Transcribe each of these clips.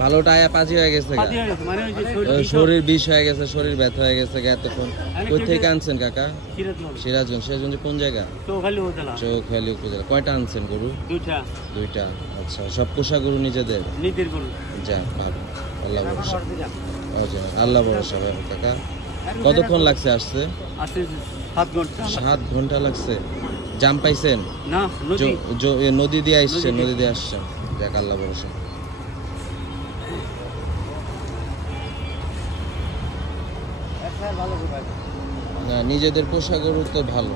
ভালোটা পাজি হয়ে গেছে, শরীর বিষ হয়ে গেছে, শরীর ব্যথা হয়ে গেছে এতক্ষণ। কোথা থেকে আনছেন কাকা? সিরাজগঞ্জ। সিরাজগঞ্জ কোন জায়গা? চৌখালী উপজেলা। কয়টা আনছেন গরু? দুইটা। আচ্ছা, সব পোষা গরু নিজেদের? যা ভালো, আল্লাহ ভরসা। আল্লাহ ভরসা ভাই কাকা। কতক্ষণ লাগছে আসছে? 7 ঘন্টা লাগছে। জাম পাইছেন? নদী দিয়ে আসছেন? নদী দিয়ে আসছেন, যাক আল্লাহ ভরসা। না, নিজেদের পোষা গরু তো ভালো।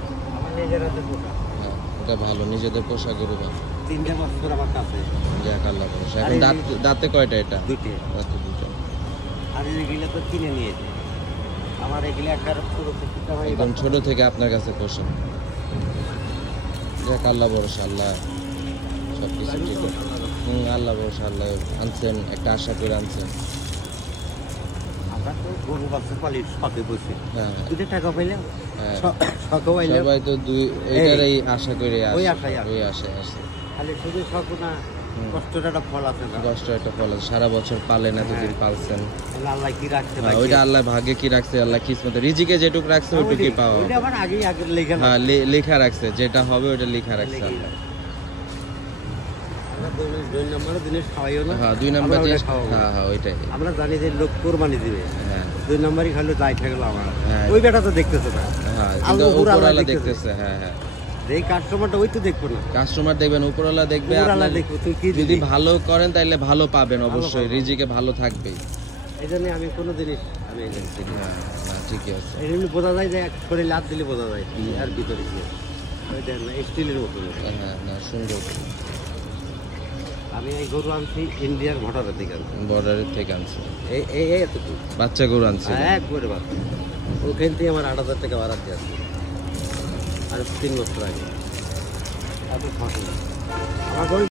হ্যাঁ, এটা ভালো, নিজেদের পোষা গরু ভালো। 3 বছর আমার কাছে, যাক আল্লাহ ভরসা। এখন দাঁতে কয়টা এটা? দুইটা। দাঁতে দুটো। আর এগুলো তো কিনে নিয়েছে আমার, এগুলো একটা একদম ছোট থেকে আপনার কাছে পোষা। যাক আল্লাহ ভরসা, আল্লাহ সবকিছু ঠিক আছে। আল্লাহ ভরসা, আল্লাহ আনছেন, একটা আশা করে আনছেন। সবাই তো এইটারই আশা করে কষ্ট একটা ফল আছে। সারা বছর পালেন, এতদিন পালছেন, ওইটা আল্লাহ ভাগ্যে কি রাখছে, আল্লাহ কিসমতে রিজিকে যেটুক রাখছে ওইটুকুই পাওয়া। হ্যাঁ, লেখা রাখছে, যেটা হবে ওইটা লেখা রাখছে আল্লাহ। 2 নম্বরের জিনিস খাওয়াইও না। হ্যাঁ, 2 নম্বর জিনিস। হ্যাঁ হ্যাঁ, ওইটাই। আমরা জানি যে লোক কোরবানি দিবে, হ্যাঁ 2 নম্বরই খাইলে যাই থাকলো আমার। ওই বেটা তো দেখতেছে না। হ্যাঁ, কিন্তু উপরওয়ালা দেখতেছে। হ্যাঁ হ্যাঁ, এই কাস্টমারটা ওই তো দেখবো না। কাস্টমার দেখবেন, উপরওয়ালা দেখবে। যদি ভালো করেন তাহলে ভালো পাবেন অবশ্যই, রিজিকে ভালো থাকবেই। এই জন্য আমি কোনো জিনিস আমি ঠিকই আছে। এই জন্য বোঝা যায় যে করে লাভ দিলে বোঝা যায় কি আর ভিতরে কি। ওইটা না স্টিলের মতো। হ্যাঁ না, সুন্দর। আমি এই গরু আনছি ইন্ডিয়ার বর্ডারের থেকে আনছি। এই এতটুকু বাচ্চা গরু আনছি, একবারে বাচ্চা। ওখান থেকে আমার 8,000 টাকা ভাড়া দিয়ে আসছে আর 3 বছর আগে। এত ফাঁকা আমার